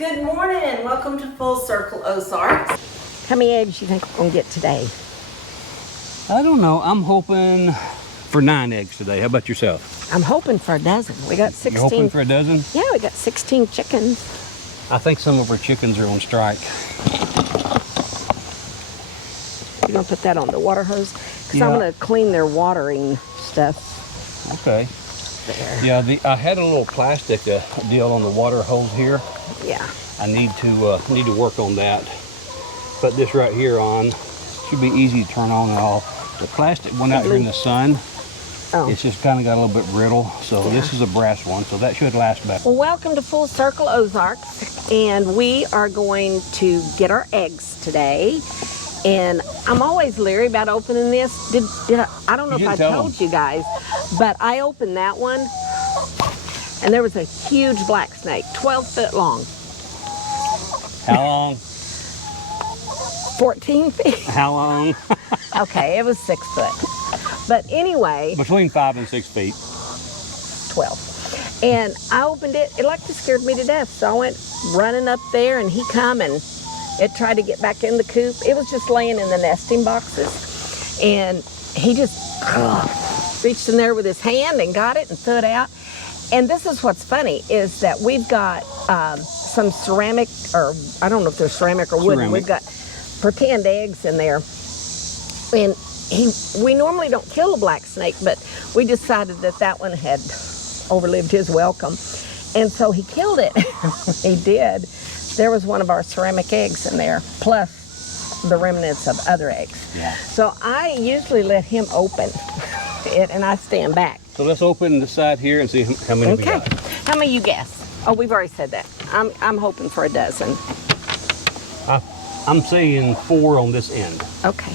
Good morning and welcome to Full Circle Ozarks. How many eggs you think we're gonna get today? I don't know. I'm hoping for 9 eggs today. How about yourself? I'm hoping for a dozen. We got 16. You're hoping for a dozen? Yeah, we got 16 chickens. I think some of our chickens are on strike. You're gonna put that on the water hose? Because Yeah. I'm gonna clean their watering stuff. Okay. There. Yeah, I had a little plastic deal on the water hose here. Yeah. I need to work on that. Put this right here on. Should be easy to turn on and off. The plastic went out here in the sun. Oh. It's just kind of got a little bit brittle. So this is a brass one, so that should last better. Well, welcome to Full Circle Ozarks, and we are going to get our eggs today. And I'm always leery about opening this. I don't know if I told you guys, but I opened that one, and there was a huge black snake, 12 foot long. How long? 14 feet. How long? Okay, it was 6 foot. But anyway. Between 5 and 6 feet. 12. And I opened it. It like just scared me to death. So I went running up there, and he come and it tried to get back in the coop. It was just laying in the nesting boxes. And he just reached in there with his hand and got it and threw it out. And this is what's funny, is that we've got some ceramic, or I don't know if they're ceramic or wooden. We've got pretend eggs in there. And we normally don't kill a black snake, but we decided that one had overlived his welcome. And so he killed it. He did. There was one of our ceramic eggs in there, plus the remnants of other eggs. Yeah. So I usually let him open it, and I stand back. So let's open the side here and see how many we got. How many you guess? Oh, we've already said that. I'm hoping for a dozen. I'm saying 4 on this end. Okay.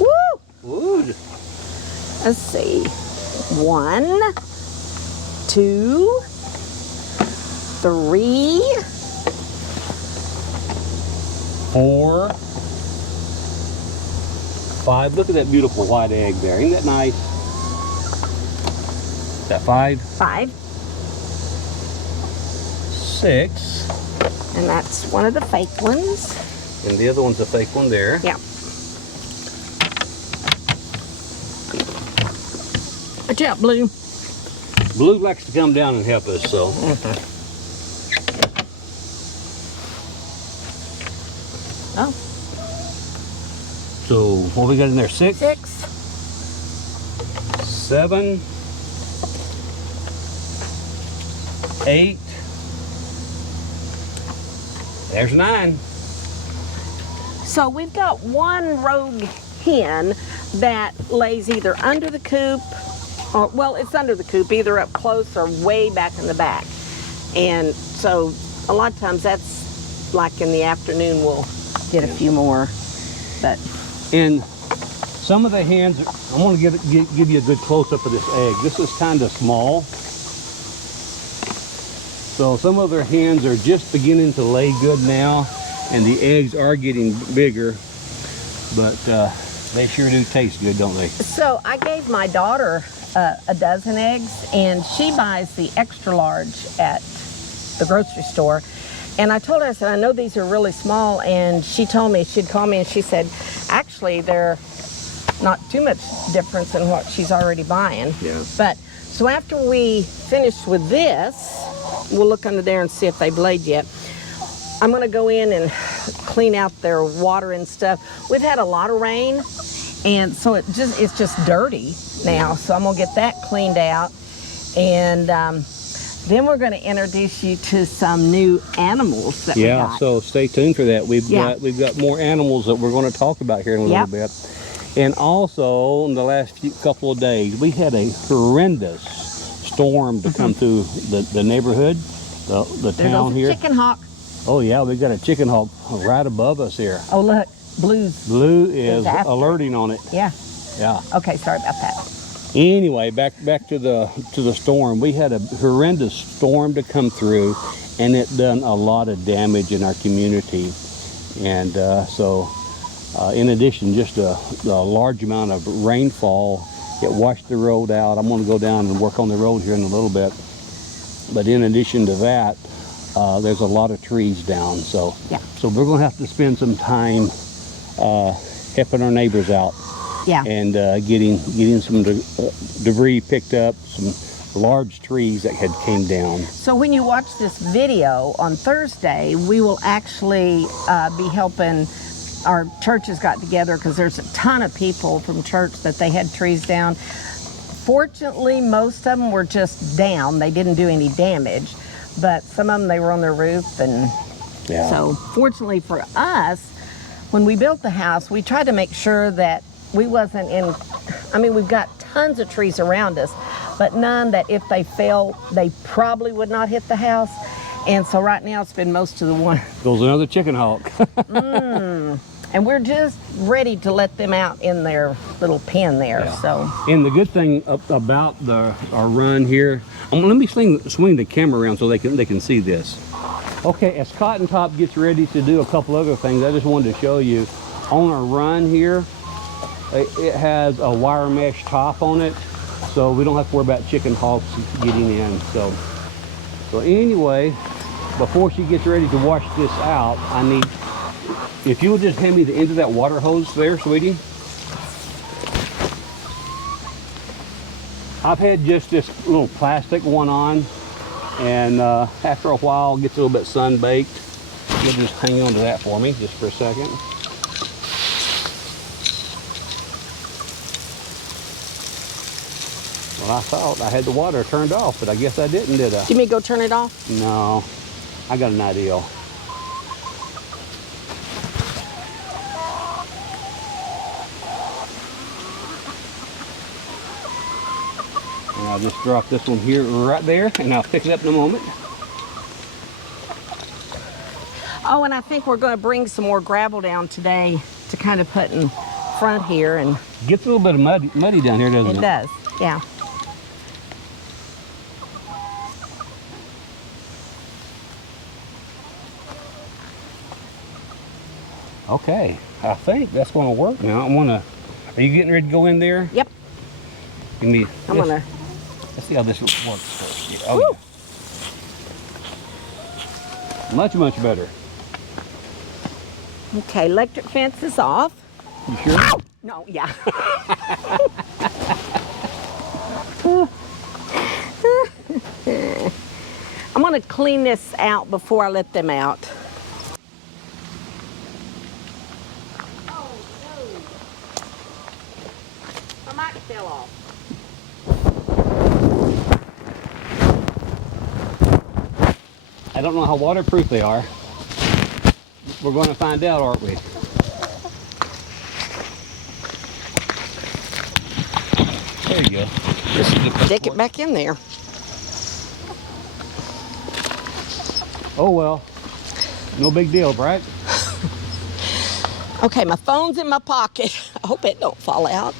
Woo! Ooh. Let's see. 1, 2, 3, 4, 5. Look at that beautiful white egg there. Isn't that nice? Is that 5? 5. 6. And that's one of the fake ones. And the other one's a fake one there. Yeah. Watch out, Blue. Blue likes to come down and help us, so. Oh. So what we got in there? 6? 6. 7. 8. There's 9. So we've got one rogue hen that lays either under the coop, or, well, it's under the coop, either up close or way back in the back. And so a lot of times that's like in the afternoon we'll get a few more. But And some of the hens, I want to give you a good close-up of this egg. This is kind of small. So some of their hens are just beginning to lay good now, and the eggs are getting bigger, but they sure do taste good, don't they? so I gave my daughter a dozen eggs, and she buys the extra large at the grocery store. And I told her, I said, I know these are really small, and she told me, she'd call me and she said, actually, they're not too much difference in what she's already buying. Yeah. But, so after we finish with this, we'll look under there and see if they've laid yet. I'm gonna go in and clean out their water and stuff. We've had a lot of rain, and so it's just dirty now. So I'm gonna get that cleaned out, and then we're gonna introduce you to some new animals that we got. So stay tuned for that. We've got more animals that we're going to talk about here in a little bit. And also, in the last couple of days, we had a horrendous storm to come through the neighborhood, the town here. Chicken hawk. Oh yeah, we got a chicken hawk right above us here. Oh look, Blue is alerting on it. Yeah. Yeah. Okay, sorry about that. Anyway, back to the storm. We had a horrendous storm to come through, and it done a lot of damage in our community. And so in addition, just a large amount of rainfall, it washed the road out. I'm going to go down and work on the road here in a little bit. But in addition to that, there's a lot of trees down. So, Yeah. so we're going to have to spend some time helping our neighbors out. Yeah. And getting some debris picked up, some large trees that had came down. So when you watch this video on Thursday, we will actually be helping. Our churches got together because there's a ton of people from church that they had trees down. Fortunately, most of them were just down. They didn't do any damage, but some of them, they were on their roof. And Yeah. so fortunately for us, when we built the house, we tried to make sure that we wasn't in, I mean, we've got tons of trees around us, but none that if they fell, they probably would not hit the house. And so right now it's been most of the one. Goes another chicken hawk. And we're just ready to let them out in their little pen there. Yeah. So And the good thing about our run here, let me swing the camera around so they can see this. Okay, as Cotton Top gets ready to do a couple other things, I just wanted to show you on our run here, it has a wire mesh top on it, so we don't have to worry about chicken hawks getting in. So anyway, before she gets ready to wash this out, I need, if you would just hand me the end of that water hose there, sweetie. I've had just this little plastic one on, and after a while it gets a little bit sun-baked. You'll just hang on to that for me just for a second. Well, I thought I had the water turned off, but I guess I didn't, did I? you may go turn it off? No, I got an idea. And I'll just drop this one here right there, and I'll pick it up in a moment. Oh, and I think we're going to bring some more gravel down today to kind of put in front here. And Gets a little bit of muddy down here, doesn't it? it does, yeah. Okay, I think that's going to work now. Are you getting ready to go in there? Yep. Give me, I'm going to. let's see how this works first. Yeah, oh, yeah. Much, much better. Okay, electric fence is off. You sure? No, yeah. I'm going to clean this out before I let them out. Oh, no. My mic fell off. I don't know how waterproof they are. We're going to find out, aren't we? There you go. This is the Stick it back in there. Oh well, no big deal, right? Okay, my phone's in my pocket. I hope it don't fall out.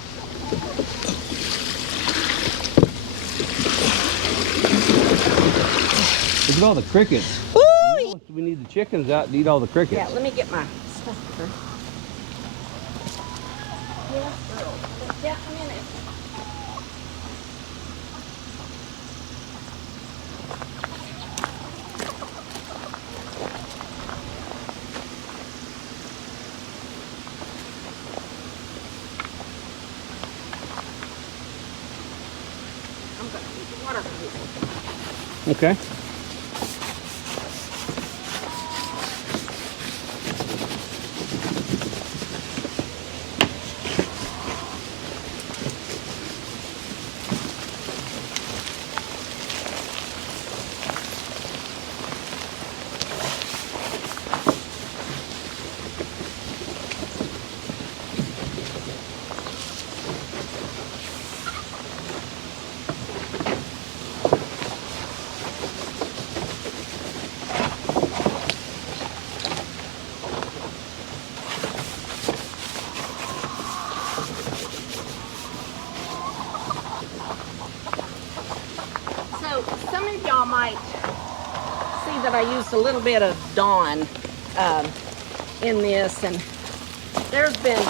Look at all the crickets. Woo! We need the chickens out to eat all the crickets. Yeah, let me get my stuff first. Yes, girl. Just a minute. I'm going to use the water hose. Okay. Some of y'all might see that I used a little bit of Dawn in this, and there's been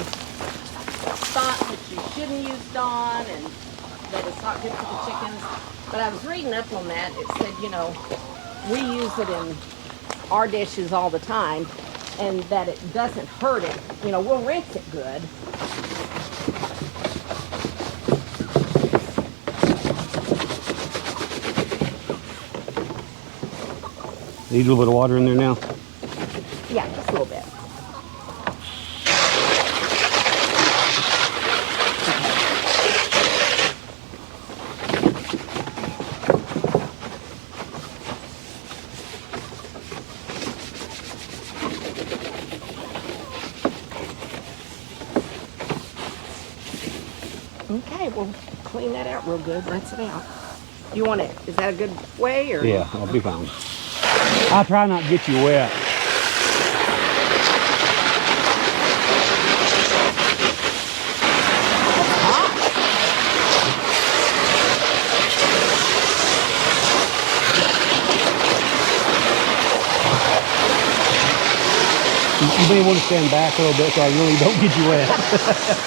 thought that you shouldn't use Dawn and that it's not good for the chickens. But I was reading up on that. It said, you know, we use it in our dishes all the time, and that it doesn't hurt it. You know, we'll rinse it good. Need a little bit of water in there now? Yeah, just a little bit. Okay, we'll clean that out real good, rinse it out. You want it, is that a good way, or? Yeah, I'll be fine. I'll try not to get you wet. You may want to stand back a little bit so I really don't get you wet.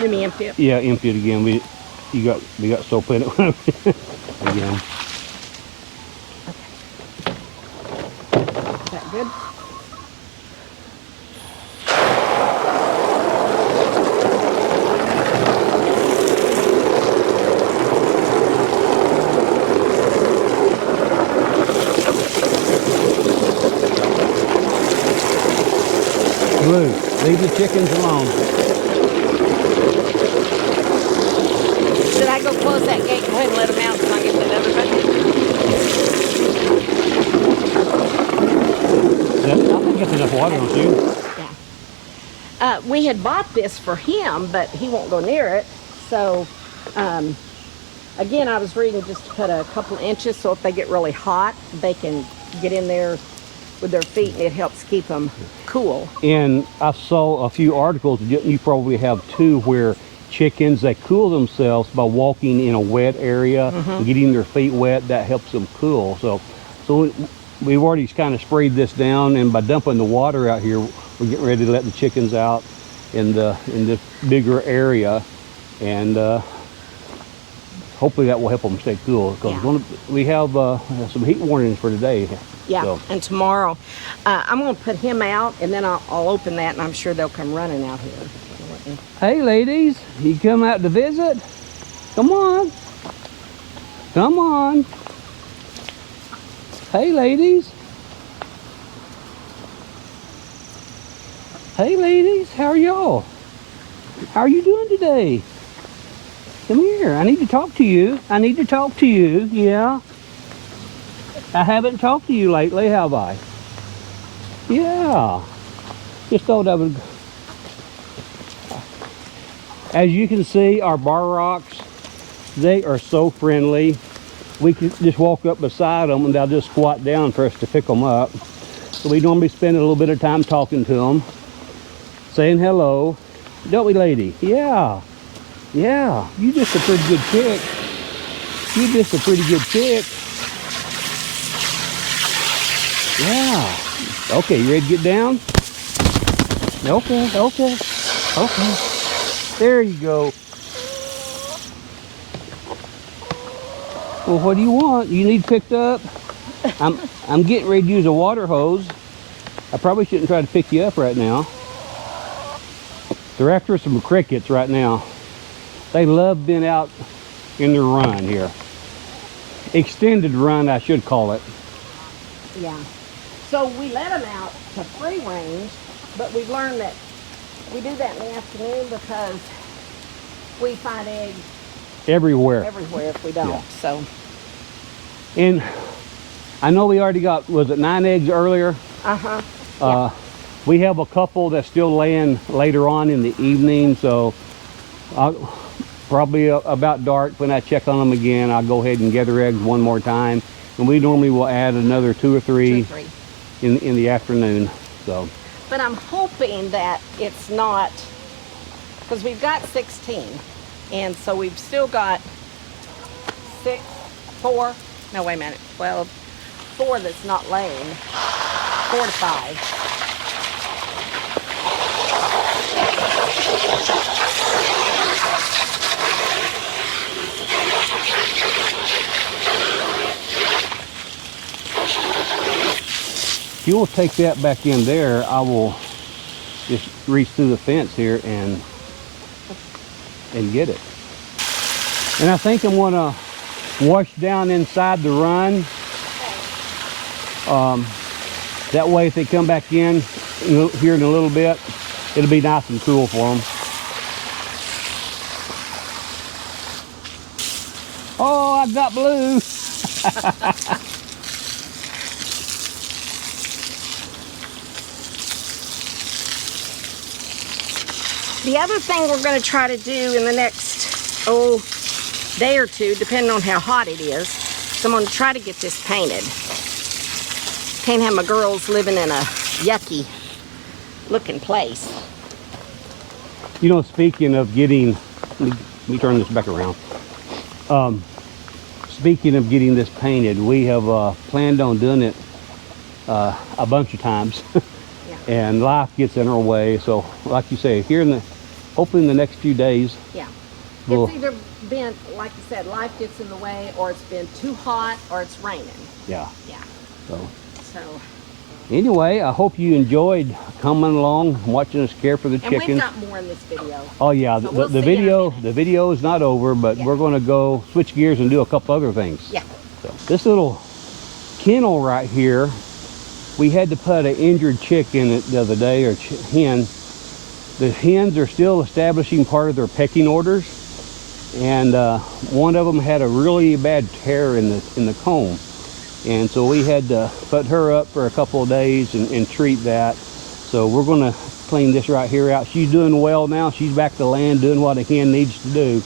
Let me empty it. Yeah, empty it again. We got soap in it again. Is that good? Blue, leave the chickens alone. Should I go close that gate? Go ahead and let them out so I get that other bucket. I think that's enough water, don't you? Yeah. We had bought this for him, but he won't go near it. So, again, I was reading just to put a couple inches so if they get really hot, they can get in there with their feet and it helps keep them cool. And I saw a few articles, you probably have too, where chickens, they cool themselves by walking in a wet area and getting their feet wet. That helps them cool. So we've already kind of sprayed this down, and by dumping the water out here, we're getting ready to let the chickens out in this bigger area, and hopefully that will help them stay cool, because we have some heat warnings for today. Yeah, so. And tomorrow I'm going to put him out, and then I'll open that, and I'm sure they'll come running out here. Hey ladies, you come out to visit? Come on. Come on. Hey ladies. Hey ladies, how are y'all? How are you doing today? Come here, I need to talk to you. I need to talk to you, yeah. I haven't talked to you lately, have I? Yeah. Just thought I would. As you can see, our bar rocks, they are so friendly. We can just walk up beside them and they'll just squat down for us to pick them up. So we normally spend a little bit of time talking to them, saying hello. Don't we, lady? Yeah. Yeah. You just a pretty good chick. You just a pretty good chick. Yeah. Okay, you ready to get down? Okay, okay, okay. There you go. Well, what do you want? You need picked up? I'm getting ready to use a water hose. I probably shouldn't try to pick you up right now. They're after some crickets right now. They love being out in their run here. Extended run, I should call it. Yeah. So we let them out to free range, but we've learned that we do that in the afternoon because we find eggs everywhere if we don't. Yeah. So. And I know we already got, was it 9 eggs earlier? Uh-huh. Yeah. We have a couple that's still laying later on in the evening, so I'll probably about dark when I check on them again, I'll go ahead and gather eggs one more time. And we normally will add another 2 or 3 in the afternoon. So, But I'm hoping that it's not, because we've got 16, and so we've still got 4, no, wait a minute, 12, 4 that's not laying, 4 to 5. if you will take that back in there, I will just reach through the fence here and get it. And I think I'm gonna wash down inside the run. That way, if they come back in here in a little bit, it'll be nice and cool for them. Oh, I got blue. The other thing we're going to try to do in the next, day or two, depending on how hot it is, so I'm going to try to get this painted. Can't have my girls living in a yucky looking place. You know, speaking of getting, let me turn this back around. Speaking of getting this painted, we have planned on doing it a bunch of times. Yeah. And life gets in our way. So like you say, hopefully in the next few days. Yeah. Well, It's either been, like you said, life gets in the way, or it's been too hot, or it's raining. Yeah. Yeah. So So. anyway, I hope you enjoyed coming along, watching us care for the And chickens. we've got more in this video. Oh yeah, So we'll the see in a video minute. the video is not over, but Yeah. we're going to go switch gears and do a couple other things. Yeah. So this little kennel right here, we had to put an injured chick in it the other day, or hen. The hens are still establishing part of their pecking orders, and one of them had a really bad tear in the comb, and so we had to put her up for a couple of days and treat that. So we're going to clean this right here out. She's doing well now. She's back to land doing what a hen needs to do,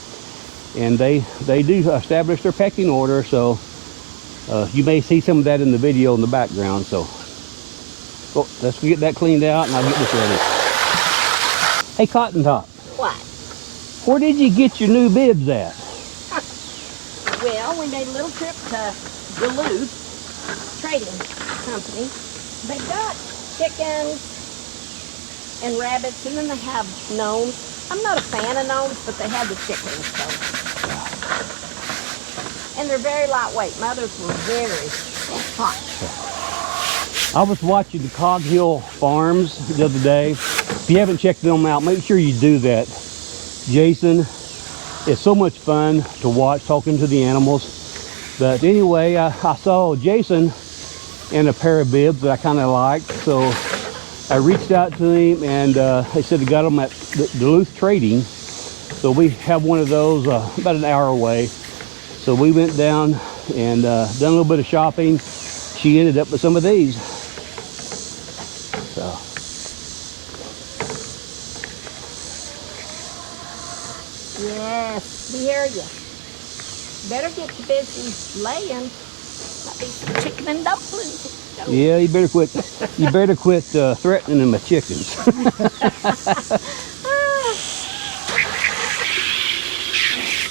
and they do establish their pecking order. So you may see some of that in the video in the background. So well, let's get that cleaned out and I'll get this ready. Hey, Cotton Top, What? where did you get your new bibs at? Well, we made a little trip to Duluth Trading Company. They've got chickens and rabbits, and then they have gnomes. I'm not a fan of gnomes, but they have the chickens, so. And they're very lightweight. My others were very hot. I was watching the Cog Hill Farms the other day. If you haven't checked them out, make sure you do that. Jason, it's so much fun to watch, talking to the animals. But anyway, I saw Jason in a pair of bibs that I kind of liked. So I reached out to him, and they said they got them at Duluth Trading. So we have one of those about an hour away. So we went down and done a little bit of shopping. She ended up with some of these. So. Yes, we hear you. Better get you busy laying. Might be some chicken and dumplings. Go. Yeah, you better quit. You better quit threatening my chickens.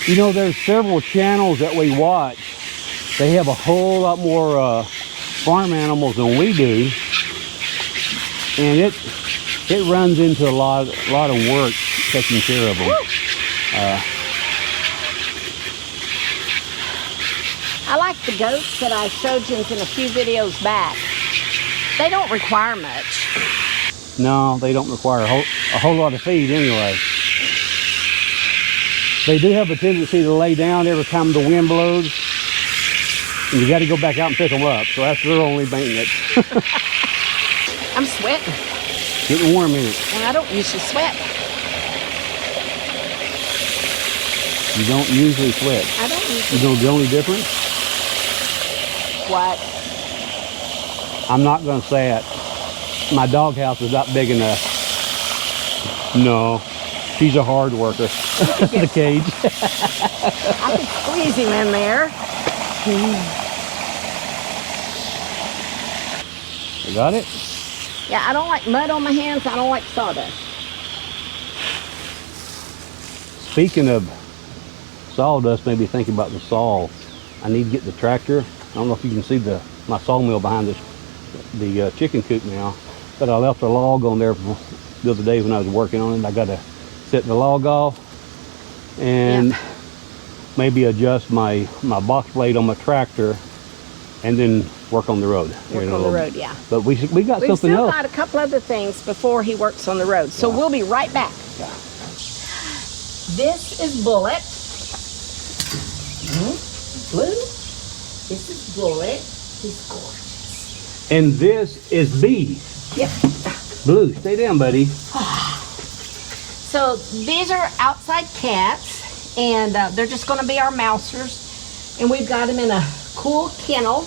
You know, there's several channels that we watch. They have a whole lot more farm animals than we do, and it runs into a lot of work taking care of them. I like the goats that I showed you in a few videos back. They don't require much. No, they don't require a whole lot of feed anyway. They do have a tendency to lay down every time the wind blows, and you got to go back out and pick them up. So that's their only maintenance. I'm sweating, Getting warm in it. and I don't usually sweat. You don't usually sweat. I don't usually. You know the only difference? What? I'm not going to say it. My doghouse is not big enough. No, she's a hard worker. The cage. I could squeeze him in there. You got it? Yeah, I don't like mud on my hands. I don't like sawdust. Speaking of sawdust, made me think about the saw. I need to get the tractor. I don't know if you can see my sawmill behind the chicken coop now, but I left a log on there the other day when I was working on it. I got to set the log off and maybe adjust my box blade on my tractor, and then work on the road. Work on the road, yeah. But we got We've something still else. got a couple other things before he works on the road, so we'll be right back. Yeah. This is Bullet. Blue. This is Bullet. He's gorgeous. And this is B. Yep. Blue, stay down, buddy. So these are outside cats, and they're just going to be our mousers. And we've got them in a cool kennel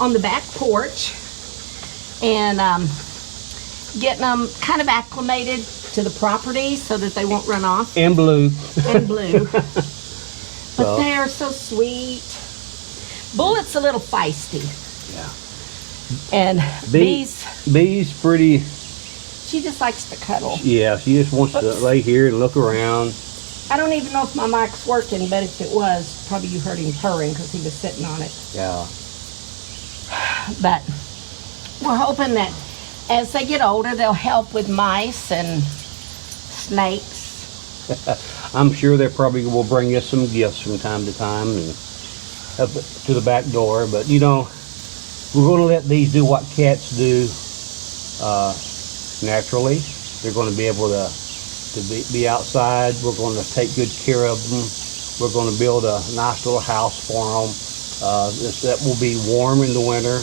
on the back porch, and getting them kind of acclimated to the property so that they won't run off. And Blue. And Blue. But they are so sweet. Bullet's a little feisty. Yeah. And Bee's pretty. she just likes to cuddle. Yeah, she just wants to lay here and look around. I don't even know if my mic's working, but if it was, probably you heard him purring because he was sitting on it. Yeah. But we're hoping that as they get older, they'll help with mice and snakes. I'm sure they probably will bring us some gifts from time to time and up to the back door. But you know, we're going to let these do what cats do naturally. They're going to be able to be outside. We're going to take good care of them. We're going to build a nice little house for them that will be warm in the winter,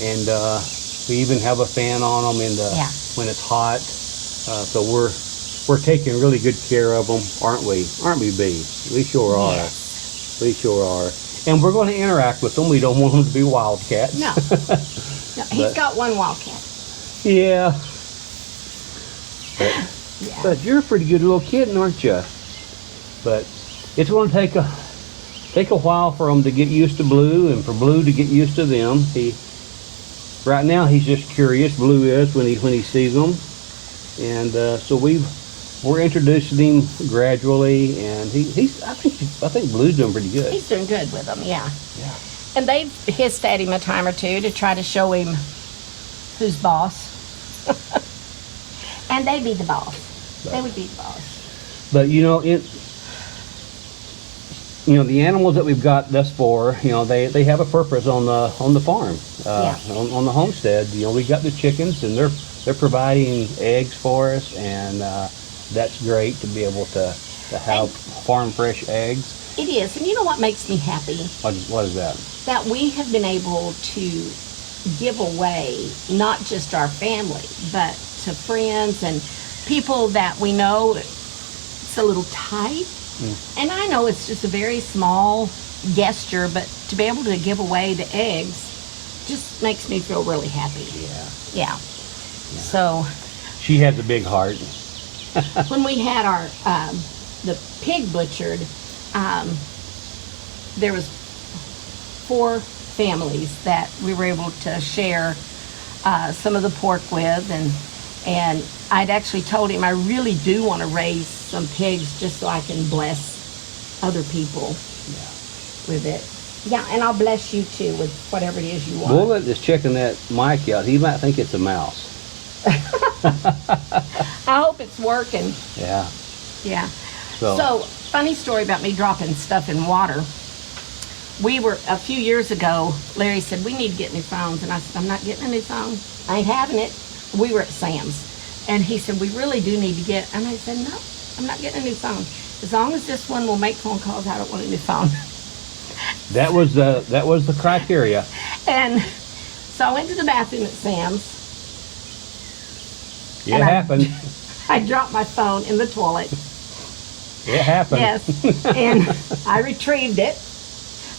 and we even have a fan on them when it's hot. So we're taking really good care of them, aren't we? Aren't we, Bee? We sure are. Yes. We sure are. And we're going to interact with them. We don't want them to be wildcats. No. He's got one wildcat. Yeah. Yeah. But you're a pretty good little kid, aren't you? But it's going to take a while for them to get used to Blue, and for Blue to get used to them. Right now he's just curious. Blue is when he sees them, and so we're introducing him gradually, and I think Blue's doing pretty good. He's doing good with them, yeah. Yeah. And they've hissed at him a time or two to try to show him who's boss. And they'd be the boss. They would be the boss. But you know, the animals that we've got thus far, they have a purpose on the farm, on the homestead. We got the chickens, and they're providing eggs for us, and that's great to be able to have farm fresh eggs. It is, and you know what makes me happy? What is that? That we have been able to give away not just our family, but to friends and people that we know. It's a little tight, and I know it's just a very small gesture, but to be able to give away the eggs just makes me feel really happy. Yeah. So she has a big heart. when we had our the pig butchered, there was 4 families that we were able to share some of the pork with, and I'd actually told him I really do want to raise some pigs just so I can bless other people with it. Yeah, and I'll bless you too with whatever it is you want. Bullet is checking that mic out. He might think it's a mouse. I hope it's working. Yeah. Yeah. So, funny story about me dropping stuff in water. A few years ago, Larry said, we need to get new phones. And I said, I'm not getting a new phone. I ain't having it. We were at Sam's. And he said, we really do need to get, and I said, no, I'm not getting a new phone. As long as this one will make phone calls, I don't want a new phone. That was the criteria. And so I went to the bathroom at Sam's. It happened. I dropped my phone in the toilet. It happened. Yes, and I retrieved it.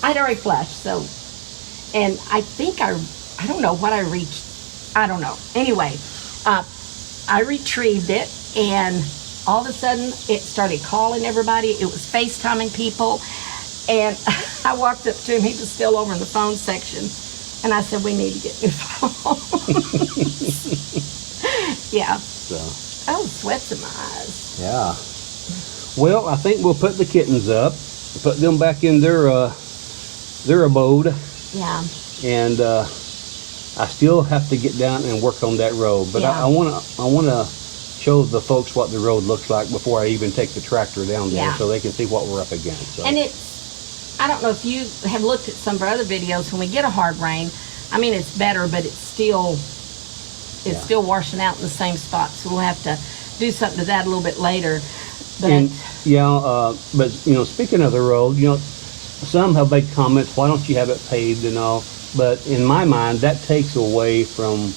I'd already flushed, so, and I think I don't know what I reached. I don't know. Anyway, I retrieved it, and all of a sudden, it started calling everybody. It was FaceTiming people, and I walked up to him. He was still over in the phone section, and I said, we need to get new phones. Yeah. So. Oh, sweat's in my eyes. Yeah. Well, I think we'll put the kittens up, put them back in their abode, Yeah. and I still have to get down and work on that road. But Yeah. I wanna show the folks what the road looks like before I even take the tractor down there, Yeah. so they can see what we're up against. So. And I don't know if you have looked at some of our other videos. When we get a hard rain, I mean, it's better, but it's still washing out in the same spot. So we'll have to do something to that a little bit later. But but speaking of the road, some have made comments, why don't you have it paved and all? But in my mind, that takes away from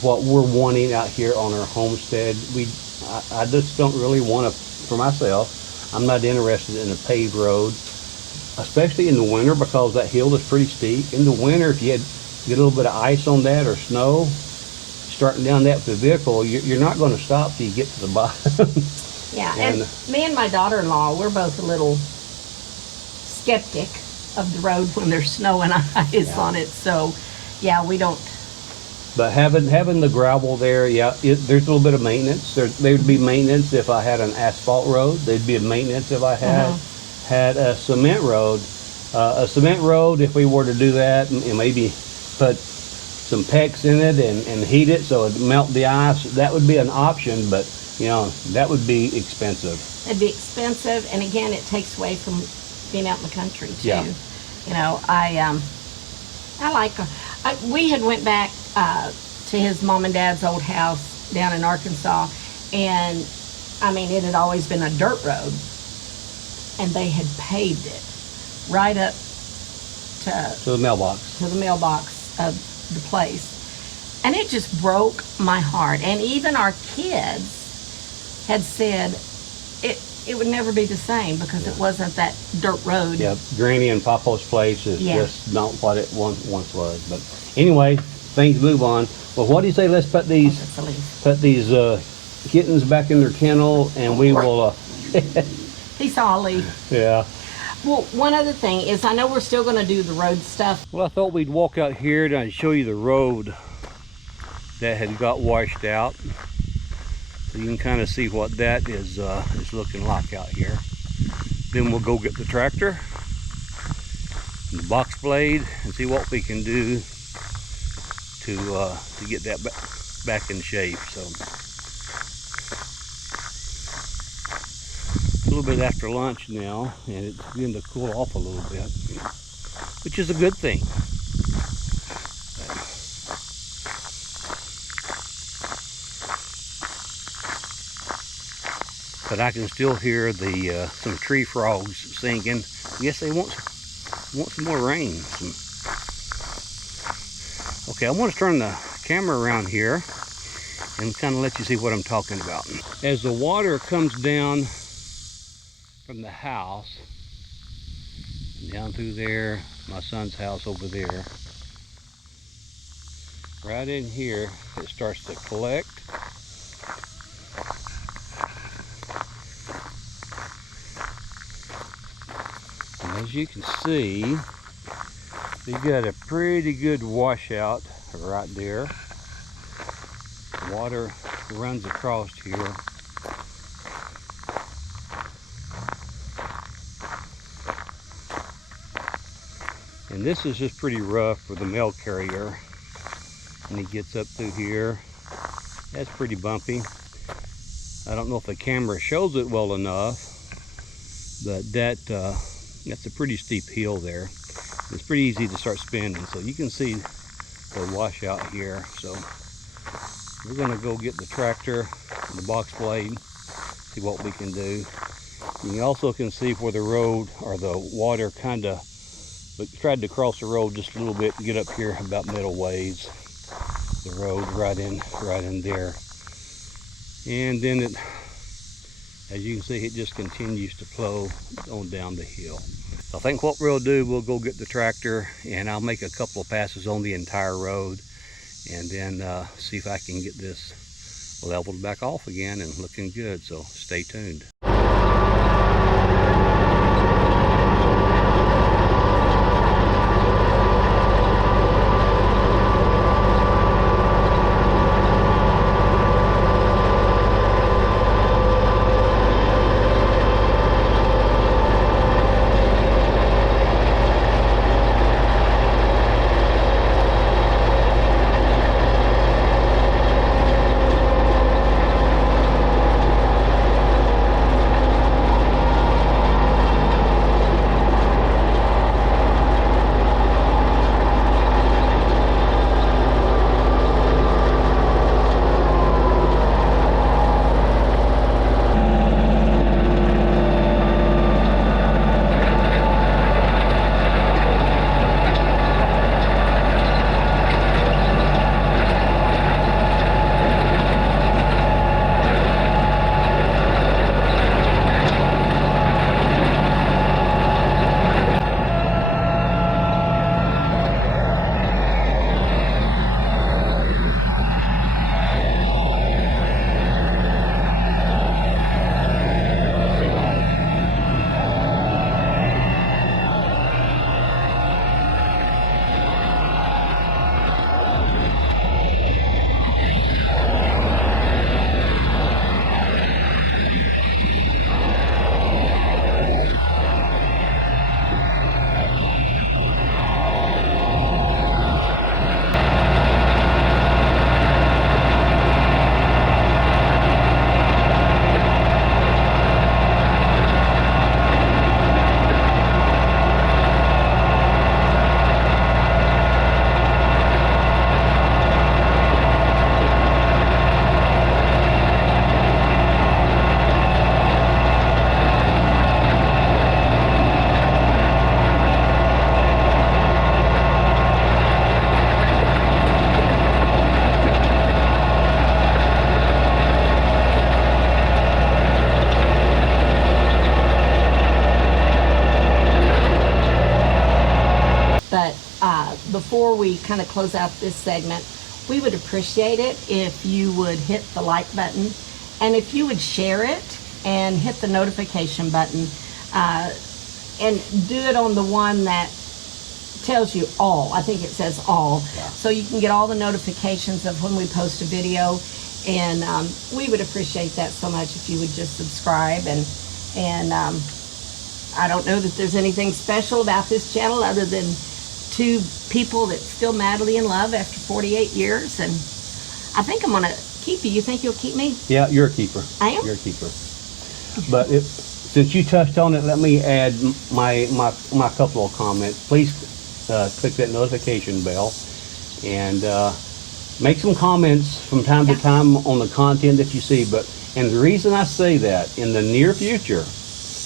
what we're wanting out here on our homestead. I just don't really want to, for myself, I'm not interested in a paved road, especially in the winter, because that hill is pretty steep. In the winter, if you get a little bit of ice on that or snow, starting down that with the vehicle, you're not going to stop till you get to the bottom. Yeah, and me and my daughter-in-law, we're both a little skeptic of the road when there's snow and ice on it. So, yeah, we don't. But having the gravel there, there's a little bit of maintenance. There would be maintenance if I had an asphalt road. There'd be a maintenance if I had a cement road. A cement road, if we were to do that, and maybe put some PEX in it and heat it so it'd melt the ice, that would be an option. But that would be expensive. It'd be expensive, and again, it takes away from being out in the country too. Yeah. We had went back to his mom and dad's old house down in Arkansas, and I mean, it had always been a dirt road, and they had paved it right up to the mailbox of the place, and it just broke my heart. And even our kids had said it would never be the same because it wasn't that dirt road. Yeah, Granny and Papa's place is just not what it once was. But anyway, things move on. Well, what do you say? Let's put these kittens back in their kennel, and we will. He saw a leaf. Yeah. Well, one other thing is, I know we're still going to do the road stuff. Well, I thought we'd walk out here and show you the road that had got washed out. So you can kind of see what that is looking like out here. Then we'll go get the tractor and the box blade and see what we can do to get that back in shape. So a little bit after lunch now, and it's beginning to cool off a little bit, which is a good thing. But I can still hear some tree frogs singing. Yes, they want some more rain. Okay, I want to turn the camera around here and kind of let you see what I'm talking about. As the water comes down from the house, down through there, my son's house over there, right in here, it starts to collect. As you can see, you've got a pretty good washout right there. The water runs across here. And this is just pretty rough for the mail carrier. And he gets up through here. That's pretty bumpy. I don't know if the camera shows it well enough, but that's a pretty steep hill there. It's pretty easy to start spinning, so you can see the washout here. So we're gonna go get the tractor, the box blade, see what we can do. You also can see where the road or the water kind of tried to cross the road just a little bit and get up here about middle ways. The road right in there, and then it, as you can see, it just continues to flow on down the hill. I think what we'll do, we'll go get the tractor and I'll make a couple of passes on the entire road and then see if I can get this leveled back off again and looking good. So stay tuned. we kind of close out this segment, we would appreciate it if you would hit the like button, and if you would share it and hit the notification button, and do it on the one that tells you all. I think it says all. Yeah. So you can get all the notifications of when we post a video. And we would appreciate that so much if you would just subscribe. And I don't know that there's anything special about this channel other than two people that's still madly in love after 48 years. And I think I'm going to keep you. You think you'll keep me? Yeah, you're a keeper. I am? You're a keeper. But since you touched on it, let me add my couple of comments. Please click that notification bell and make some comments from time to time on the content that you see. And the reason I say that, in the near future,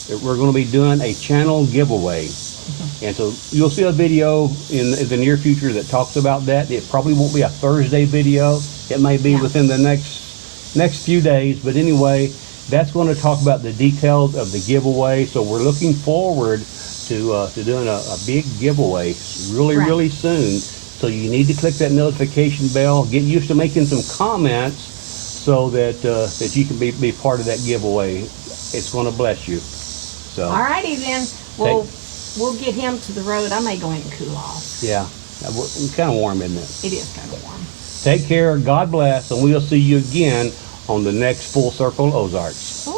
that we're going to be doing a channel giveaway. And so you'll see a video in the near future that talks about that. It probably won't be a Thursday video. It may be within the next few days. But anyway, that's going to talk about the details of the giveaway. So we're looking forward to doing a big giveaway really soon. So you need to click that notification bell. Get used to making some comments so that that you can be part of that giveaway. It's going to bless you. So. All righty then. We'll get him to the road. I may go in and cool off. Yeah, it's kind of warm, isn't it? It is kind of warm. Take care. God bless, and we'll see you again on the next Full Circle Ozarks.